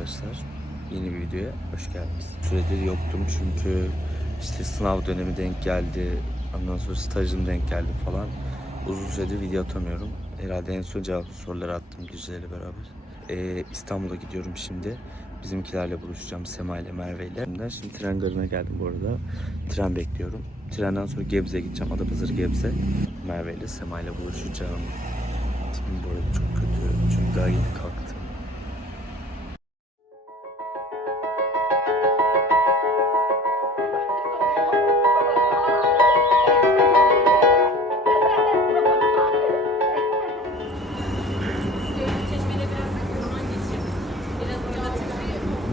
arkadaşlar. Yeni bir videoya hoş geldiniz. Süredir yoktum çünkü işte sınav dönemi denk geldi. Ondan sonra stajım denk geldi falan. Uzun süredir video atamıyorum. Herhalde en son cevaplı soruları attım Dicle ile beraber. Ee, İstanbul'a gidiyorum şimdi. Bizimkilerle buluşacağım Sema ile Merve ile. Şimdi tren garına geldim bu arada. Tren bekliyorum. Trenden sonra Gebze'ye gideceğim. Adapazarı Gebze. Merve ile Sema ile buluşacağım. Tipim bu arada çok kötü. Çünkü daha yeni kalktım.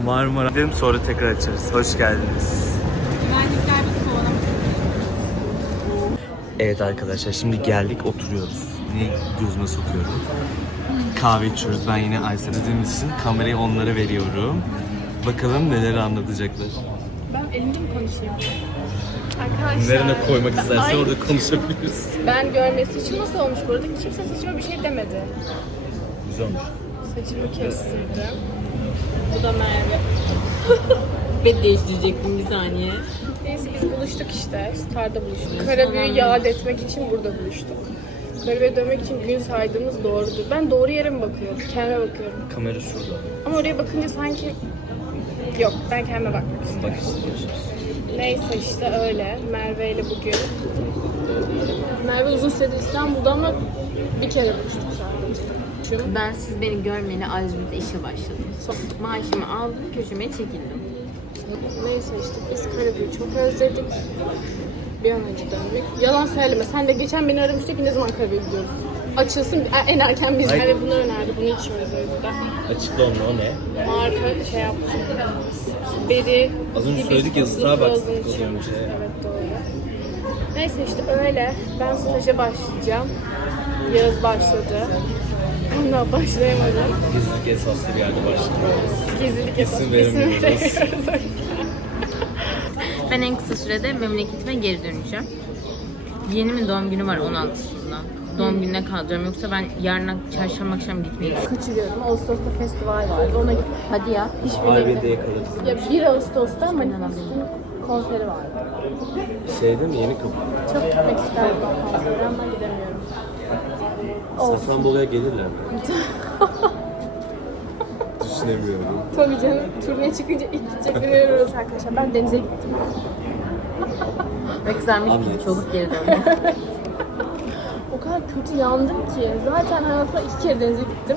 Marmara. Gidelim sonra tekrar açarız. Hoş geldiniz. Güvenlikler bizi kovalamış. Evet arkadaşlar şimdi geldik oturuyoruz. Niye gözüme sokuyorum? Kahve içiyoruz. Ben yine Aysel dediğimiz için kamerayı onlara veriyorum. Bakalım neler anlatacaklar. Ben elimde mi konuşayım? Arkadaşlar. Nerene koymak istersen orada konuşabiliriz. Ben görmesi için nasıl olmuş bu arada? Kimse saçıma bir şey demedi. Güzel olmuş. Saçımı kestirdim. Bu da Merve. Ben değiştirecektim bir saniye. Neyse biz buluştuk işte. Star'da buluştuk. Karabüyü yad etmek için burada buluştuk. Karabüyü dönmek için gün saydığımız doğrudur. Ben doğru yere mi bakıyorum? Kendime bakıyorum. Kamera şurada. Ama oraya bakınca sanki... Yok ben kendime bakmak istiyorum. Bak. Neyse işte öyle. Merve ile bugün. Merve uzun süredir İstanbul'da ama bir kere buluştuk Çünkü Ben siz beni görmeyeli Ayrıca işe başladım. Maaşımı aldım, köşeme çekildim. neyse işte biz Karabük'ü çok özledik. Bir an önce dönmek. Yalan söyleme. Sen de geçen beni aramıştı ki ne zaman Karabük'e gidiyoruz. Açılsın en erken biz. Merve bunu önerdi. Bunu içiyoruz o yüzden. Açıkla onu o ne? Marka şey yaptı. Beri Az önce söyledik ya, Starbucks az önce. Evet doğru. Neyse işte öyle. Ben staja başlayacağım. Yağız başladı. Daha başlayamadım. Gizlilik esaslı bir yerde başlıyoruz. Gizlilik İsim yapıp veremiyoruz. Ben en kısa sürede memleketime geri döneceğim. Yeğenimin doğum günü var 16'sında. Doğum gününe kalacağım. Yoksa ben yarın çarşamba akşam gitmeyi Kaçırıyorum. Ağustos'ta festival vardı. Ona gittim. Hadi ya. ABD'ye kalırız. Ya 1 Ağustos'ta Manifest'in konseri vardı. Şeyde mi yeni kapı? Çok gitmek isterdim o konsere ama Olsun. Safranbolu'ya gelirler mi? Düşünemiyorum. Tabii canım. Turne çıkınca ilk gidecekleri arıyoruz arkadaşlar. Ben denize gittim. Ne güzelmiş Anladım. bir çoluk geri döndü. O kadar kötü yandım ki. Zaten hayatımda iki kere denize gittim.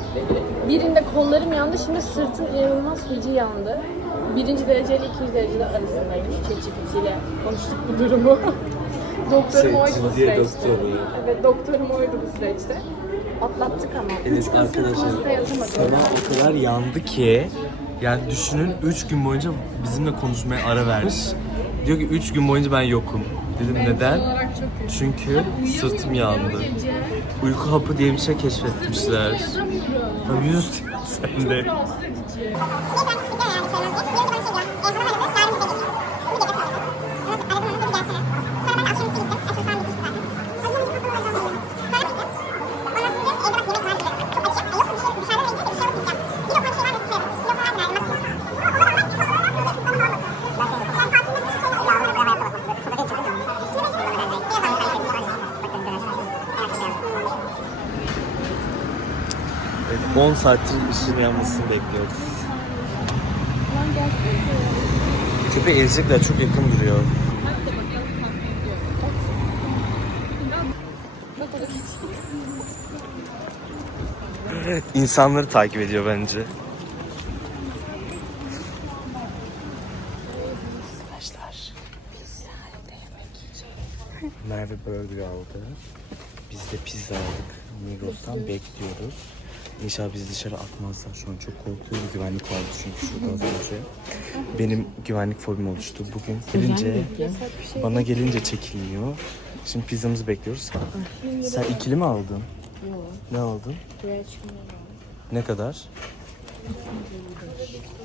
Birinde kollarım yandı, şimdi sırtım inanılmaz feci yandı. Birinci dereceyle ikinci derece arasındaymış. ChatGPT ile konuştuk bu durumu. doktorum oydu bu ciddiye süreçte. doktoru. Evet, doktorum oydu bu süreçte. Atlattık ama. Üç Evet hasta arkadaşlar sana o kadar yandı ki yani düşünün 3 gün boyunca bizimle konuşmaya ara vermiş. Diyor ki 3 gün boyunca ben yokum. Dedim neden? Çünkü sırtım yandı. Uyku hapı diye bir şey keşfetmişler. Tabii yüz sen de. 10 saattir ışığın yanmasını bekliyoruz. Köpek ezecekler çok yakın duruyor. İnsanları takip ediyor bence. Merve burger aldı. Biz de pizza aldık. Migros'tan bekliyoruz. İnşallah bizi dışarı atmazlar. Şu an çok korkuyorum. Güvenlik vardı çünkü şurada az önce. Benim güvenlik fobim oluştu. Bugün gelince, bana gelince çekilmiyor. Şimdi pizzamızı bekliyoruz. Sen ikili mi aldın? Ne aldın? Ne kadar?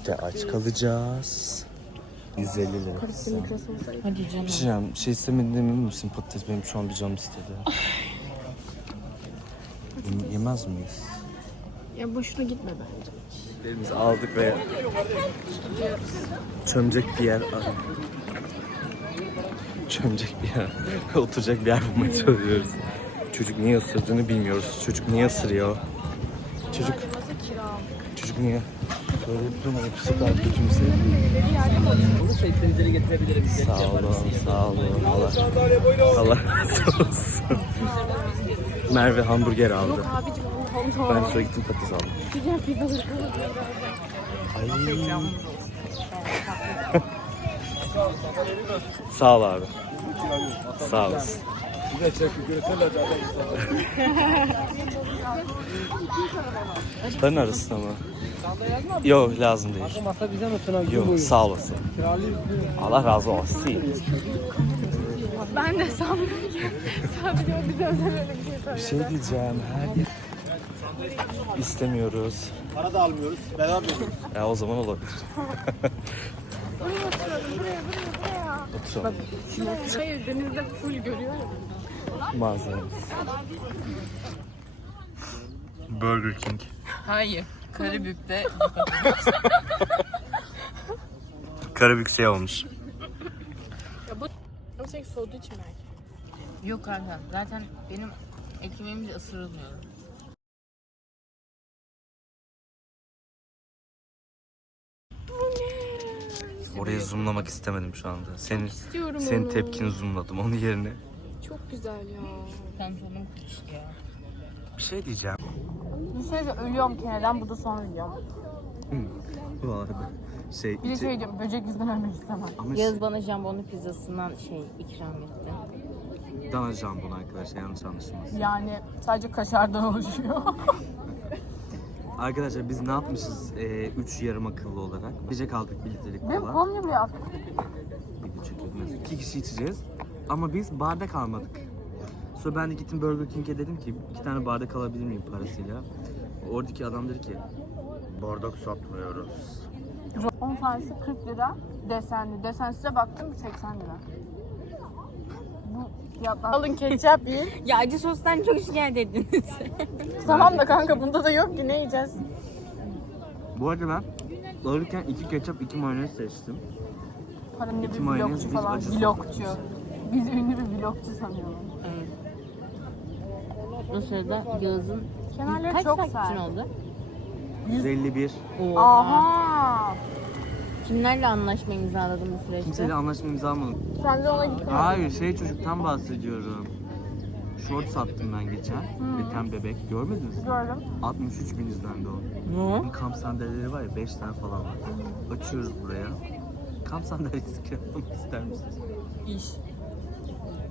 De aç kalacağız. 150 lira. Hadi canım. Bir şey diyeceğim. Şey misin patates? Benim şu an bir canım istedi. Yem- Yemez miyiz? Ya boşuna gitme bence. Elimizi aldık ve çömecek bir yer aradık. Çömecek bir yer, oturacak bir yer bulmaya çalışıyoruz. Çocuk niye ısırdığını bilmiyoruz. Çocuk niye ısırıyor? Çocuk, çocuk niye? Böyle durmayıp sıkar götümüzü. Seslerinizi getirebilirim. Sağ olun, sağ olun. Allah, Allah razı olsun. Merve hamburger aldı. Abicim Allah Ben sonra gittim patates aldım. Ay. Sağ ol abi. Sağ olasın. Bunların arasında mı? Yok lazım değil. Masa bize mi sınav Yok sağ olasın. Allah razı olsun. Ben de sandım ki sadece o bize özel öyle bir şey Bir şey diyeceğim. Her yer... İstemiyoruz. Para da almıyoruz. Bedava veriyoruz. Ya o zaman olabilir. Buraya oturalım, buraya, buraya, buraya. Oturalım. Hayır, denizde full görüyor ya. Malzememiz. Burger King. Hayır. Karabük'te Karabük şey olmuş. Ya bu... Şey soğuduğu için belki. Yok kanka. Zaten benim ekmeğim de ısırılmıyor. Oraya zoomlamak istemedim şu anda. Senin İstiyorum senin onu. tepkini zoomladım onun yerine. Çok güzel ya. Pantolonum kırıştı ya. Bir şey diyeceğim. Bir şey ölüyorum keneden, bu da son videom. Bu arada şey Bir de şey diyorum, böcek yüzünden ölmek istemem. ama Yağız bana jambonlu pizzasından şey ikram etti. şey, dana jambon arkadaşlar yanlış anlaşılmasın. Yani sadece kaşardan oluşuyor. Arkadaşlar biz ne yapmışız 3 yarım akıllı olarak? Gece kaldık bir litrelik Benim kola. kolum yürüyor. Video çekiyordum. İki kişi içeceğiz ama biz bardak almadık. Sonra ben de gittim Burger King'e dedim ki iki tane bardak alabilir miyim parasıyla? Oradaki adam dedi ki bardak satmıyoruz. 10 tanesi 40 lira desenli. Desensize baktım 80 lira. Fiyatlar... Alın ketçap yiyin. Ya acı sostan çok şikayet ettiniz. tamam da kanka bunda da yok ki ne yiyeceğiz? Bu arada ben alırken iki ketçap iki mayonez seçtim. Paranın bir mayonez, vlogçu bir falan. acı sos. Vlogçu. Biz ünlü bir vlogçu sanıyorum. evet. O sırada Yağız'ın Kenarları kaç çok sert. oldu? 151. Oha. Aha. Kimlerle anlaşma imzaladın bu süreçte? Kimseyle anlaşma imzalamadım. Sen de ona gittin. Hayır şey çocuktan bahsediyorum. Short sattım ben geçen. Bir tane bebek. Görmediniz mi? Gördüm. 63 bin izlendi o. Ne? Bunun kamp sandalyeleri var ya 5 tane falan var. Açıyoruz buraya. Kamp sandalyesi kiralamak ister misiniz? İş.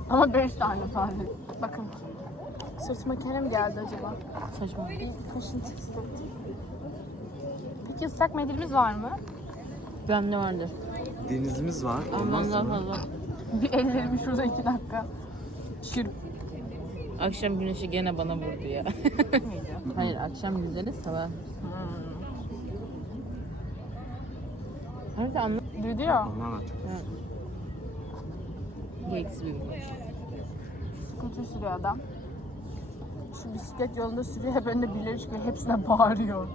Ama 5 tane sadece. Bakın. Sırtıma kere mi geldi acaba? Saçma. Bir kaşıntı hissettim. Peki ıslak mendilimiz var mı? Bende vardır. Denizimiz var. Olmaz ben daha fazla. Bir ellerimi şurada 2 dakika. Şir Akşam güneşi gene bana vurdu ya. Hayır akşam güzeli sabah. Harbi anla. Duydu ya. Ondan. Gereksiz bir video. Skuter sürüyor adam. Şu bisiklet yolunda sürüyor. Hep önünde birileri çıkıyor. Hepsine bağırıyor.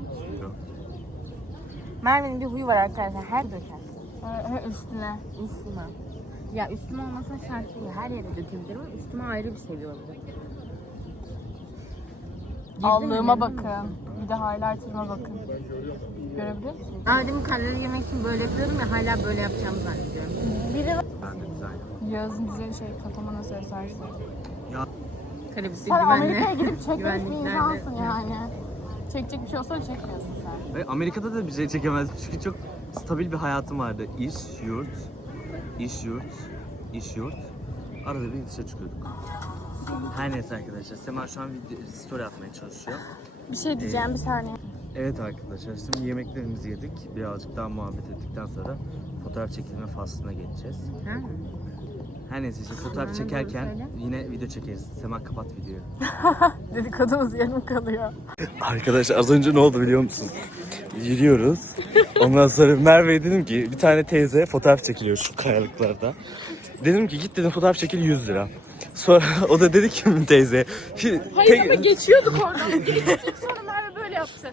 Merve'nin bir huyu var arkadaşlar. Her döker. He, he, üstüne. Üstüme. Ya üstüme olmasa şart değil. Her yere dökebilirim üstüme ayrı bir seviyorum. Allığıma bakın. Bir de highlighter'ıma bakın. Görebiliyor musunuz? Daha demin kalori yemek için böyle yapıyordum ya hala böyle yapacağımı zannediyorum. Biri Ben de güzel. Yağız'ın güzel şey katama nasıl esersin. Ya Kalorisi Sen Amerika'ya gidip çekmiş bir insansın yani. Çekecek bir şey olsa çekmiyorsun. Ve Amerika'da da bir şey çekemezdim çünkü çok stabil bir hayatım vardı. İş, yurt, iş, yurt, iş, yurt. Arada bir dışarı çıkıyorduk. Her neyse arkadaşlar. Sema şu an video, story atmaya çalışıyor. Bir şey diyeceğim bir saniye. Evet arkadaşlar şimdi yemeklerimizi yedik. Birazcık daha muhabbet ettikten sonra fotoğraf çekilme faslına geçeceğiz. Ha? Her neyse işte fotoğraf çekerken yine video çekeriz. Sema kapat videoyu. Dedikodumuz yarım kalıyor. Arkadaşlar az önce ne oldu biliyor musunuz? Yürüyoruz. Ondan sonra Merve'ye dedim ki bir tane teyze fotoğraf çekiliyor şu kayalıklarda. Dedim ki git dedim fotoğraf çekil 100 lira. Sonra o da dedi ki teyze. "Hi- Hayır ama geçiyorduk oradan. Geçtik sonra Merve böyle yaptı.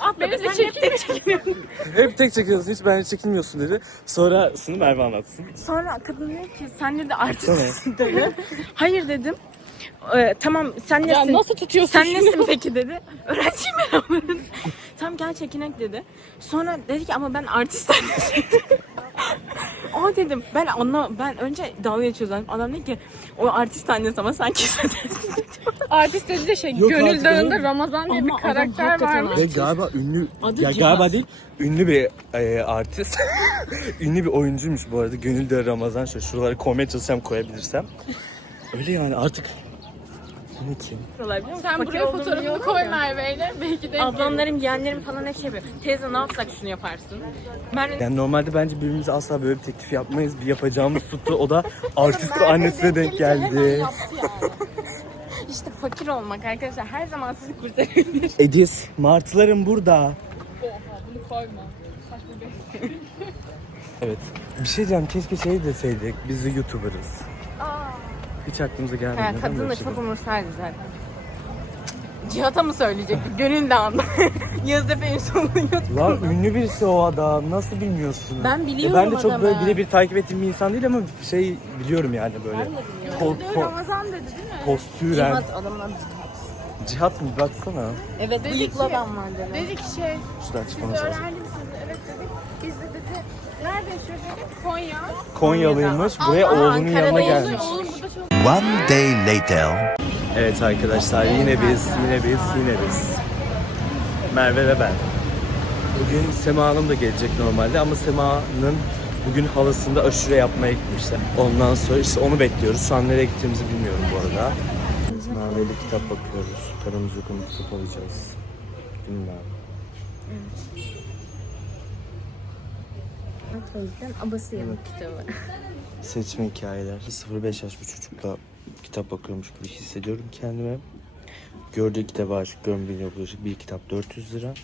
Abla Beni de sen hep tek çekiyorsun. Hep tek çekiyorsun hiç benimle çekilmiyorsun dedi. Sonrasını Merve anlatsın. Sonra kadın diyor ki sen de Sonra? artistsin dedi. Hayır dedim. Ee, tamam sen Ya nesin? nasıl tutuyorsun Sen şunu? nesin peki dedi. Öğrenciyim ben. Tam gel çekinek dedi. Sonra dedi ki ama ben artist annesiyim. Aa dedim ben anla ben önce dalga geçiyoruz. Adam dedi ki o artist annesi ama sen kimse dedi. Artist dedi de şey Yok Gönül artık Dağı'nda. Ramazan diye Ama bir adam karakter hakikaten varmış. Ve galiba ünlü, Adı ya Cihat. galiba değil, ünlü bir e, artist. ünlü bir oyuncuymuş bu arada. Gönül de Ramazan şöyle şuraları koymaya çalışacağım koyabilirsem. Öyle yani artık. Biliyor musun? Sen Fakir buraya fotoğrafını koy. Merve'yle. Belki de Ablamlarım, yeğenlerim falan hep şey yapıyor. Teyze ne yapsak şunu yaparsın. Ben Yani normalde bence birbirimize asla böyle bir teklif yapmayız. Bir yapacağımız tuttu. O da artist ve annesine denk geldi. işte fakir olmak arkadaşlar her zaman sizi kurtarabilir. Edis, martılarım burada. bunu koyma. Evet. Bir şey diyeceğim. Keşke şey deseydik. Biz de YouTuber'ız. Hiç aklımıza gelmedi. Ha, Neden kadın da şey çok umursaydı zaten. Cihat'a mı söyleyecekti? Gönül de. Yağız Efe Ünsal'ın YouTube. Lan ünlü birisi o adam. Nasıl bilmiyorsun? Ben biliyorum Ya ben de çok adamı. böyle birebir takip ettiğim bir insan değil ama şey biliyorum yani böyle. Po- po- Ramazan dedi değil mi? postüren. Cihat adamın adı Cihat. Cihat mı? Baksana. Evet bıyıklı adam var dedi. Dedi ki şey, Şuradan siz çıkmamız lazım. öğrenci misiniz? Evet dedik. Biz de dedi, nerede? Konya. Konyalıymış. Buraya oğlunun yanına gelmiş. One day later. Evet arkadaşlar yine biz, yine biz, yine biz. Merve ve ben. Bugün Sema Hanım da gelecek normalde ama Sema'nın bugün halasında aşure yapmaya gitmişler. Ondan sonra işte onu bekliyoruz. Şu an nereye gittiğimizi bilmiyorum bu arada. Merve'yle kitap bakıyoruz. Paramızı uygun bir kitap alacağız. Değil mi Yüzden abası yanık kitabı. Seçme hikayeler. 0-5 yaş bir çocukla kitap bakıyormuş gibi hissediyorum kendime. Gördüğü kitaba aşık, görmediğine bulaşık bir kitap 400 lira.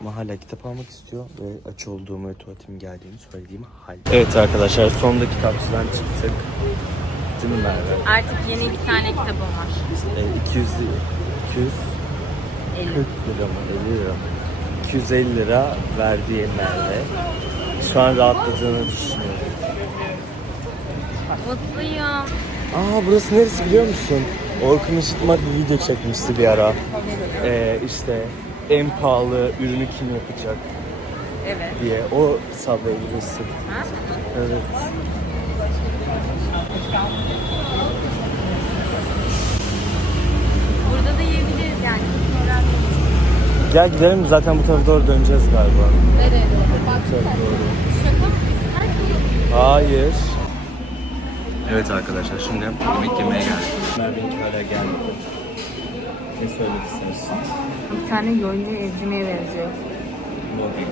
Ama hala kitap almak istiyor ve aç olduğumu ve tuvaletim geldiğini söylediğim halde. Evet arkadaşlar sonunda kitapçıdan çıktık. Değil mi Merve? Artık yeni iki tane kitabım var. E, 200, 240 lira mı 50 lira mı? 250 lira verdiği Merve. Şu an rahatladığını düşünüyorum. Mutluyum. Aa burası neresi biliyor musun? Orkun Işıtmak bir video çekmişti bir ara. Ee, işte en pahalı ürünü kim yapacak Evet. diye. O Subway burası. Ha? Evet. Gel gidelim zaten bu tarafa doğru döneceğiz galiba. nereye? Bu tarafa doğru. Hayır. Evet arkadaşlar şimdi yemek yemeye geldik. Merve'ninki hala gelmedi. Ne söylemek istersin? Bir tane yonca evcimeye benziyor. Bu değil.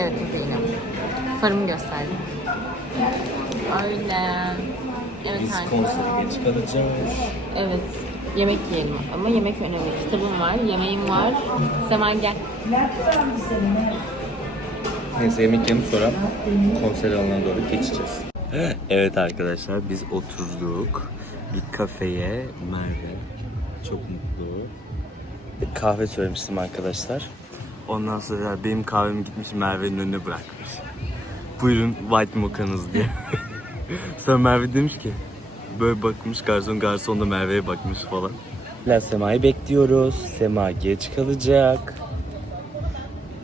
Evet o değil ama. Farımı gösterdim. Öyle. Evet Biz konsere geç kalacağız. Evet. Yemek yiyelim ama yemek önemli. Kitabım var, yemeğim var. Seman gel. Neyse yemek yiyelim sonra konser alanına doğru geçeceğiz. Evet arkadaşlar biz oturduk bir kafeye Merve çok mutlu. Kahve söylemiştim arkadaşlar. Ondan sonra benim kahvemi gitmiş Merve'nin önüne bırakmış. Buyurun white mocha'nız diye. sonra Merve demiş ki böyle bakmış garson garson da Merve'ye bakmış falan. La Sema'yı bekliyoruz. Sema geç kalacak.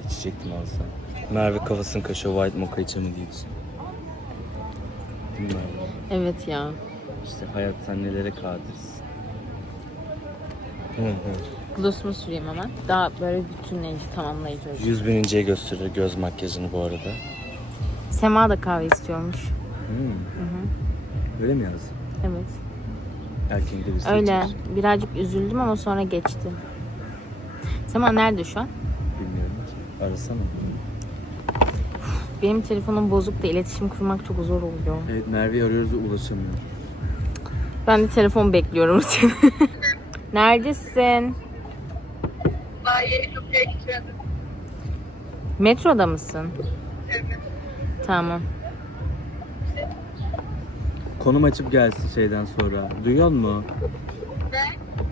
İçecektim alsam. Merve kafasını kaşıyor white mocha. Değil mi Merve? Evet ya. İşte hayat sen nelere kadirsin. Hı hı. Glossumu süreyim hemen. Daha böyle bütünleyici, tamamlayıcı olacak. 100 bininciye gösterir göz makyajını bu arada. Sema da kahve istiyormuş. Öyle mi yazdın? Evet. Erkeğin de Öyle. içer. Birazcık üzüldüm ama sonra geçti. Sema nerede şu an? Bilmiyorum ki. Arasana. Benim telefonum bozuk da iletişim kurmak çok zor oluyor. Evet Merve'yi arıyoruz ve ulaşamıyoruz. Ben de telefon bekliyorum seni. Neredesin? Daha yeni kapıya gitmedim. Metroda mısın? Evet. Tamam. Konum açıp gelsin şeyden sonra. Duyuyor musun? Ne?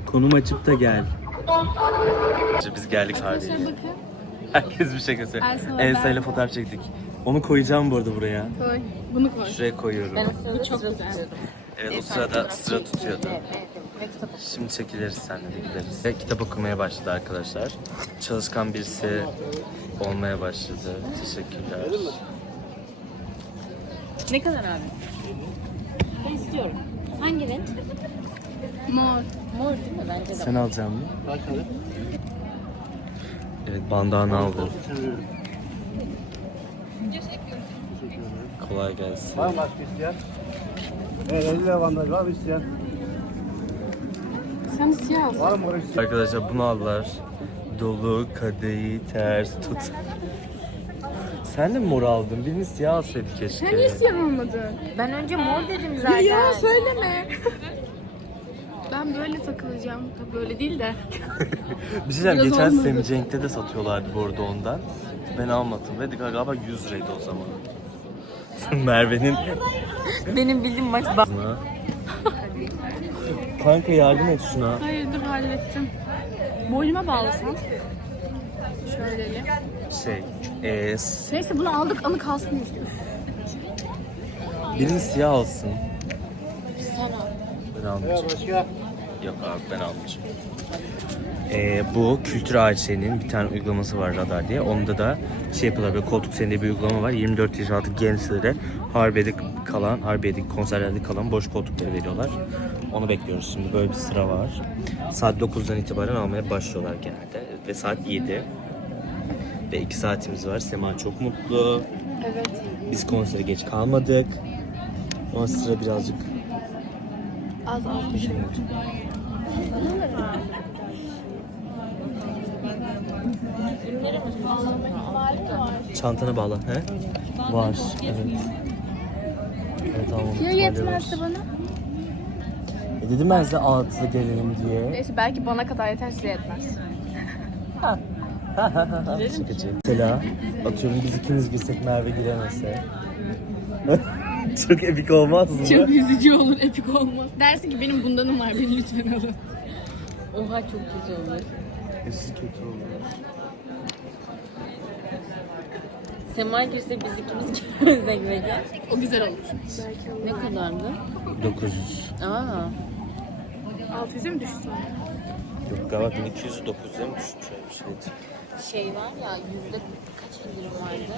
Konum açıp da gel. Biz geldik tarihe. Bakın. Herkes bir şey gösteriyor. Elsa Elsa ile fotoğraf çektik. Onu koyacağım bu arada buraya. Koy. Bunu koy. Şuraya koyuyorum. Bu çok güzel. Evet o sırada sıra tutuyordu. Şimdi çekiliriz seninle de gideriz. Ve kitap okumaya başladı arkadaşlar. Çalışkan birisi olmaya başladı. Teşekkürler. Ne kadar abi? Ben istiyorum. Hangi renk? Mor. Mor değil mi? Bence de. Sen alacağım mı? Tane? Evet bandana aldım. Kolay gelsin. Var mı başka isteyen? Evet 50 lira bandaj var mı isteyen? Sen siyah al. Var mı isteyen? Arkadaşlar bunu aldılar. Dolu, kadehi, ters, tut. Sen de mi mor aldın? Birini siyah alsaydık keşke. Sen niye siyah almadın? Ben önce mor dedim zaten. Ya söyleme. ben böyle takılacağım. Tabii böyle değil de. Bir şey diyeceğim, Biraz geçen olmadı. Semih Cenk'te de satıyorlardı bu arada ondan. Ben almadım ve galiba 100 liraydı o zaman. Merve'nin Benim bildiğim maç. Kanka yardım et şuna. Hayır dur hallettim. Boynuma bağlasam. Şöyle. Şey, eee s- Neyse bunu aldık anı kalsın işte. birini siyah alsın. Sen al. Ben almayacağım. Yok abi ben almayacağım. Ee, bu Kültür AŞ'nin bir tane uygulaması var Radar diye. Onda da şey yapıyorlar böyle koltuk senede bir uygulama var. 24 yaş altı gençlere Harbiye'de kalan, Harbiye'deki konserlerde kalan boş koltukları veriyorlar. Onu bekliyoruz şimdi. Böyle bir sıra var. Saat 9'dan itibaren almaya başlıyorlar genelde. Ve saat 7. Ve 2 saatimiz var. Sema çok mutlu. Evet. Biz konsere geç kalmadık. Ama sıra birazcık Az az bir şey. Çantana bağla. He? Var. Evet. Evet almamız Ya yetmezse bana? E dedim ben size altı gelelim diye. Neyse belki bana kadar yeter size yetmez. Şakacı. Mesela atıyorum biz ikimiz girsek Merve giremezse. Çok epik olmaz mı? Çok üzücü olur, epik olmaz. Dersin ki benim bundanım var, beni lütfen alın. Oha çok güzel olur. Eşi kötü olur. Sema girse biz ikimiz girmesek peki. O güzel olur. Ne kadardı? 900. Aa. 600'e mi düştü sonra? Yok galiba 1200 900'e mi düşmüş bir şeydi. Şey var ya yüzde kaç indirim vardı?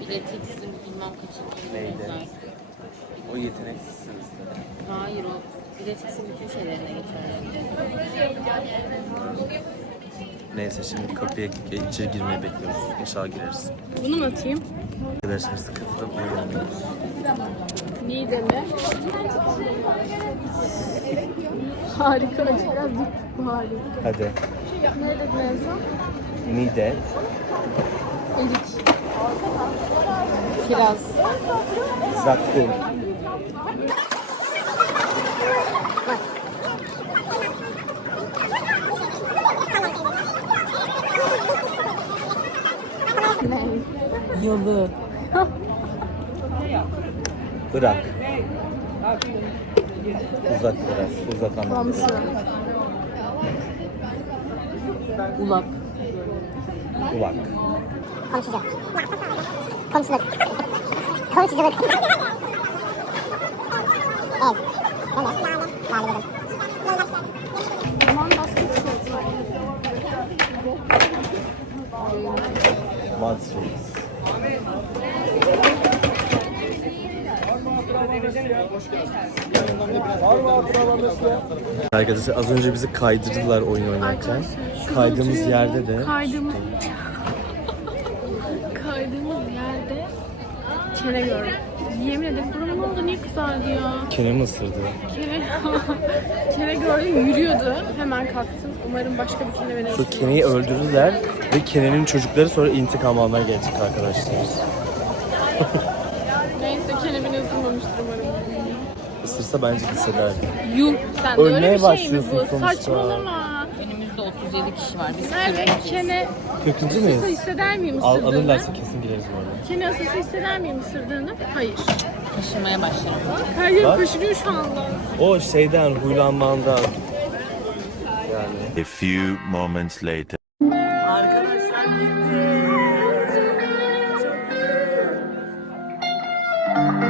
Biletix'in bilmem kaç indirim Neydi? var. O yeteneksizsiniz de. Hayır o Biletix'in bütün şeylerine geçerli. Neyse şimdi kapıya içeri girmeyi bekliyoruz. İnşallah gireriz. Bunu mu atayım? Arkadaşlar sıkıntıdan oynamıyoruz. Niğde'li. Harika, biraz dik bu hali. Hadi. Ne dedin en son? Nide. Erik. Kiraz. Zakkum. Yolu. Irak. Uzak biraz. Uzak anlamda. Komşu. Ulak. Ulak. Komşucu. Komşuluk. Komşuculuk. Ev. Madrid. Arkadaşlar az önce bizi kaydırdılar oyun oynarken. Kaydığımız yerde de Kaydığımız... Kaydığımız yerde kere gördüm. Yemin ederim buram ne oldu niye kızardı ya? Kerem ısırdı. Kere, kere gördüm yürüyordu. Hemen kalktım. Umarım başka bir kere beni Sonra Kenan'ı öldürdüler ve Kenan'ın çocukları sonra intikam almaya gelecek arkadaşlar. Neyse kere beni ısırmamıştır umarım. Isırsa bence hissederdi. Yuh sen de öyle Ölmeye bir şey mi başlıyorsun bu? sonuçta. Saçmalama. Önümüzde 37 kişi var. Biz Merve kene Kötüncü ısırsa müyüz? hisseder miyim Al, ısırdığını? alırlarsa kesin gireriz bu arada. Kene ısırsa hisseder miyim ısırdığını? Hayır. taşımaya başlarım. Her yerim Bak. kaşınıyor şu anda. O şeyden, huylanmandan. Yani A few moments later. Arkadaşlar girdi. Ne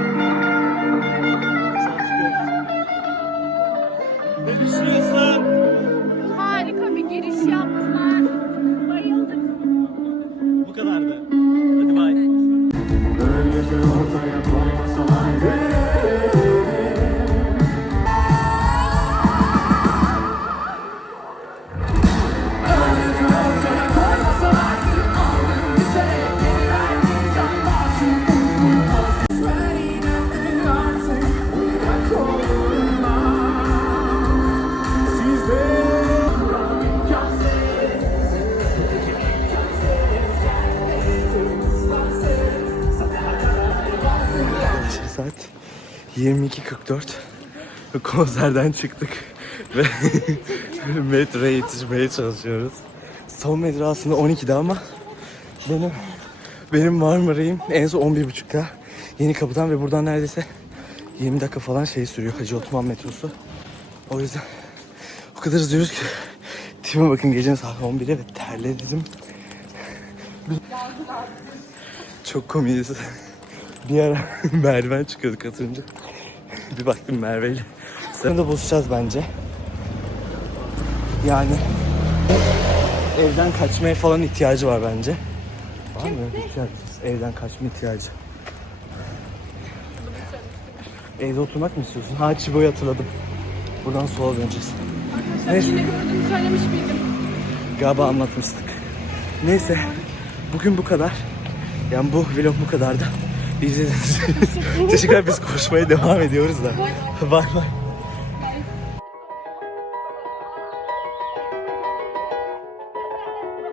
Saat 22.44 konserden çıktık ve metroya yetişmeye çalışıyoruz. Son metro aslında 12'de ama benim benim Marmaray'ım en son 11.30'da yeni kapıdan ve buradan neredeyse 20 dakika falan şey sürüyor Hacı Osman metrosu. O yüzden o kadar hızlıyoruz ki tipime bakın gecenin saat 11'e ve terledim. Çok komiyiz. Bir ara merdiven çıkıyorduk atınca. Bir baktım Merve ile. Sonra da buluşacağız bence. Yani evden kaçmaya falan ihtiyacı var bence. Var mı? İhtiyacı. Evden kaçma ihtiyacı. Evde oturmak mı istiyorsun? Ha Çibo'yu hatırladım. Buradan sola döneceğiz. Neyse. Yine gördüğümü söylemiş miydim? Galiba anlatmıştık. Neyse. Bugün bu kadar. Yani bu vlog bu kadardı. İçin teşekkürler. Biz koşmaya devam ediyoruz da. Bay bay.